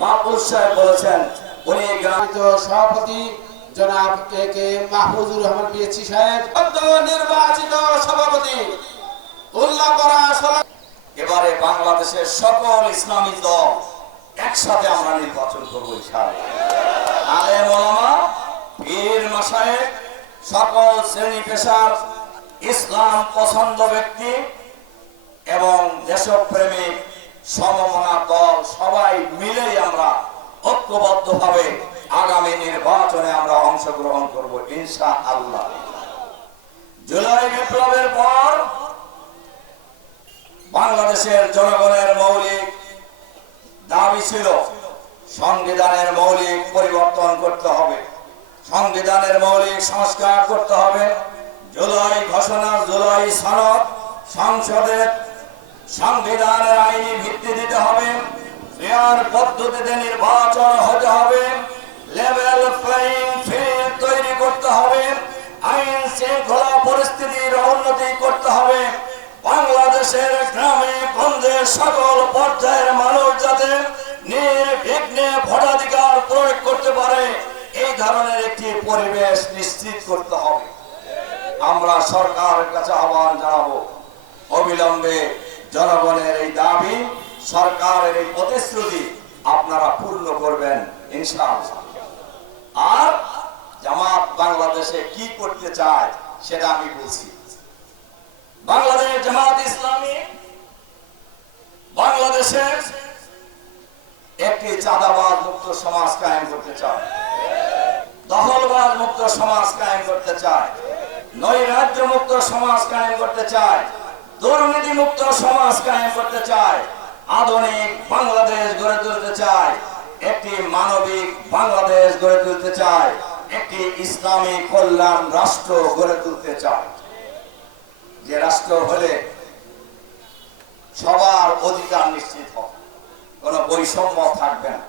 মাহফুজ সাহেব বলেছেন, উনি গ্রামিত সভাপতি জনাব কে কে মাহফুজুর রহমান পিএসসি সাহেব, নির্বাচিত সভাপতি উল্লাপাড়া। এবারে বাংলাদেশের সকল ইসলামী দল একসাথে আমরা নির্বাচন করবো ইনশাআল্লাহ। আলেম ওলামা, পীর মাশায়েখ, সকল শ্রেণী পেশার ইসলাম পছন্দ ব্যক্তি এবং দেশপ্রেমিক সমমনা দল সবাই মিলেই আমরা ঐক্যবদ্ধভাবে আগামী নির্বাচনে আমরা অংশগ্রহণ করব ইনশাআল্লাহ। জুলাই বিপ্লবের পর বাংলাদেশের জনগণের মৌলিক দাবি ছিল সংবিধানের মৌলিক পরিবর্তন করতে হবে, সংবিধানের মৌলিক সংস্কার করতে হবে। জুলাই ঘোষণা, জুলাই সনদ সংসদের সংবিধানের আইনি ভিত্তি দিতে হবে, ফেয়ার পদ্ধতিতে নির্বাচন হতে হবে, লেভেল প্লেইং ফিল্ড তৈরি করতে হবে, আইন শৃঙ্খলা পরিস্থিতির উন্নতি করতে হবে। বাংলাদেশের গ্রামে গঞ্জে সকল পর্যায়ের মানুষ যাতে নির্বিঘ্নে ভোটাধিকার প্রয়োগ করতে পারে, এই ধরনের একটি পরিবেশ নিশ্চিত করতে হবে। আমরা সরকারের কাছে আহ্বান জানাবো, অবিলম্বে জনগণের এই দাবি, সরকারের এই প্রতিশ্রুতি আপনারা পূর্ণ করবেন ইনশাআল্লাহ। আর জামাত বাংলাদেশে কি করতে চায় সেটা আমি বলছি। বাংলাদেশ জামাত ইসলামী বাংলাদেশে একটি চাঁদাবাজ মুক্ত সমাজ কায়েম করতে চায়, দখলবাজ মুক্ত সমাজ কায়েম করতে চায়, নৈরাজ্য মুক্ত সমাজ কায়েম করতে চায়, দুর্নীতি মুক্ত সমাজ কায়েম করতে চায়, আধুনিক বাংলাদেশ গড়ে তুলতে চায়, একটি মানবিক বাংলাদেশ গড়ে তুলতে চায়, একটি ইসলামী কল্যাণ রাষ্ট্র গড়ে তুলতে চায়, যে রাষ্ট্র হলে সবার অধিকার নিশ্চিত হবে, কোনো বৈষম্য থাকবে না।